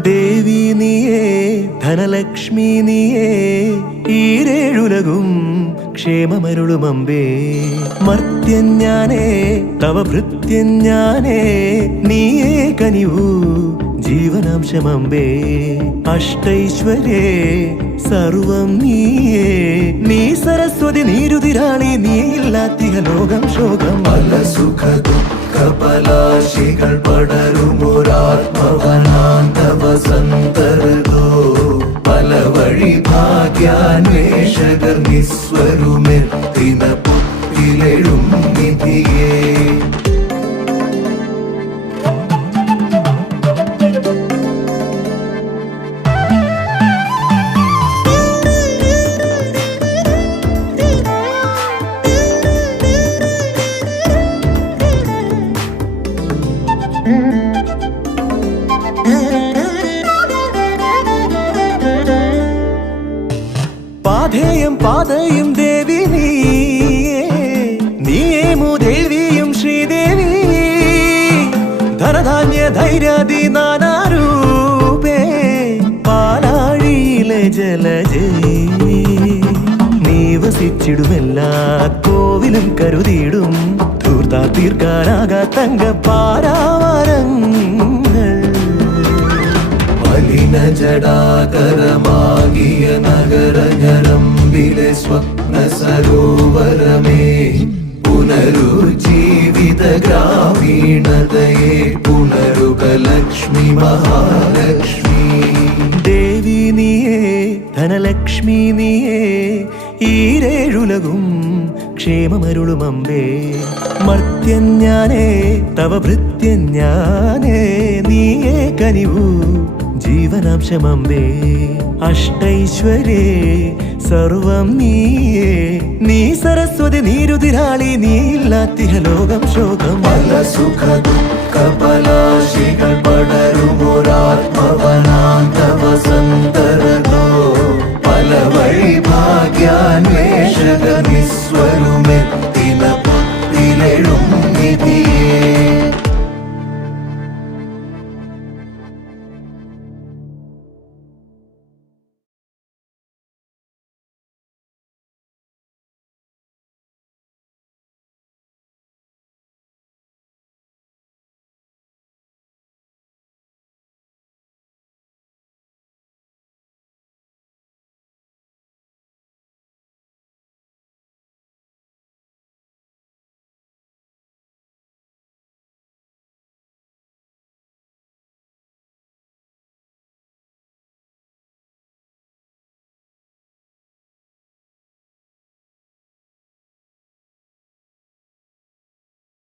ദേവി നീയേ ധനലക്ഷ്മി നീയേ ഈരേഴുലകും ക്ഷേമമരുളുമമ്പേ മർത്യൻ ഞാനേ തവ ഭൃത്യൻ ഞാനേ നീയേ കനിവൂ ജീവനാംശമമ്പേ അഷ്ടൈശ്വര്യേ സർവം നീയേ നീ സരസ്വതി നീരുതിരാളി നീയില്ലാത്തിക ലോകം ശോകം പല സുഖ ദുഃഖ പലാശികൾ പടരുമൊരാത്മവനാന്തവസന്തരതോ പല വഴി ഭാഗ്യാന്വേഷകർ നിസ്വരുമെത്തിന പുത്തിലെഴും നിധിയേ പാധേയം പാതയും ദേവി നീയേമു ദേവിയും ശ്രീദേവി ധനധാന്യ ധൈര്യാദി നാനാരൂപേ പാലാഴിയിലെ ജലജേ നീ വസിച്ചിടുമെല്ലാ കോവിലും കരുതിയിടും ധൂർത്താ തീർക്കാനാകാ തങ്കപ്പാരാവരങ്ങൾ മലിന ജടാകരമാകിയ നഗരഞരമ്പിലെ സ്വപ്ന സരോവരമേ പുനരുജ്ജീവിത ഗ്രാമീണതയെ പുനരുക ലക്ഷ്മി മഹാലക്ഷ്മി ദേവി നീയേ ധനലക്ഷ്മി നീയേ ഈരേഴുലകും ക്ഷേമമരുളുമമ്പേ മർത്യൻ ഞാനേ തവ ഭൃത്യൻ ഞാനേ നീയേ കനിവൂ ജീവനാംശമമ്പേ അഷ്ടൈശ്വര്യേ സർവം നീയേ നീ സരസ്വതി നീരുതിരാളി നീയില്ലാത്തിക ലോകം ശോകം പല സുഖ ദുഃഖ പലാശികൾ